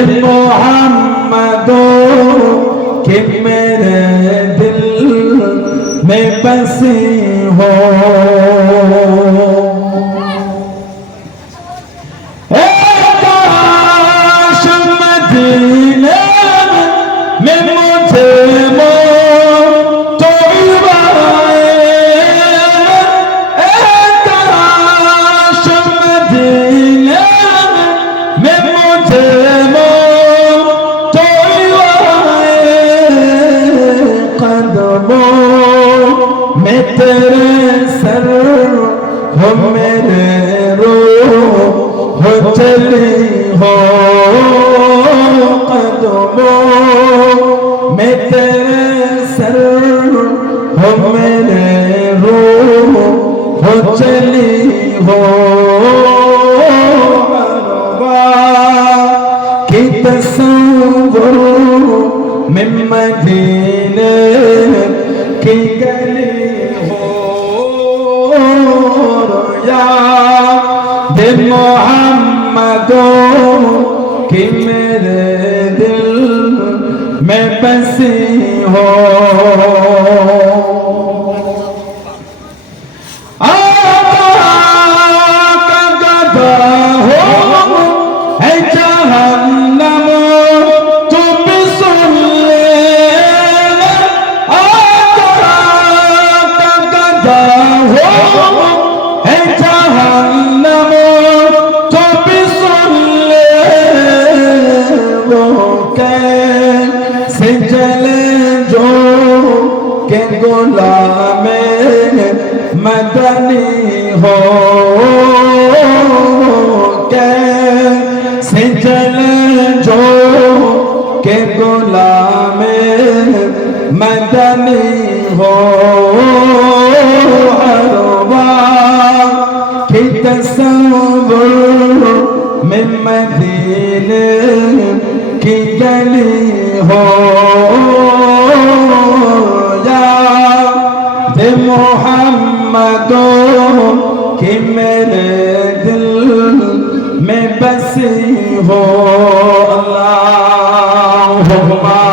मोहम्मदों कि मेरे दिल में बसी हो। काश मदीने में मुझे तेरे सर हो मेरे रूह हो चली हो। कदमों में तेरे सर हो मेरे रूह हो चली हो। की तस्वुर में मदीने की गली मोहम्मदों कि मेरे दिल में बसी हो। आका का गदा हो है जहन्नम तू भी सुन ले। आका का गदा हो है जहन्नम से जले जो के गुलाम मदनी हो। कैसे जले जो के गुलाम मदनी हो। अरवा की तस्वुर में मदीने की गली हो। याद मोहम्मदों कि मेरे दिल में बसी हो। अल्लाहुम्मा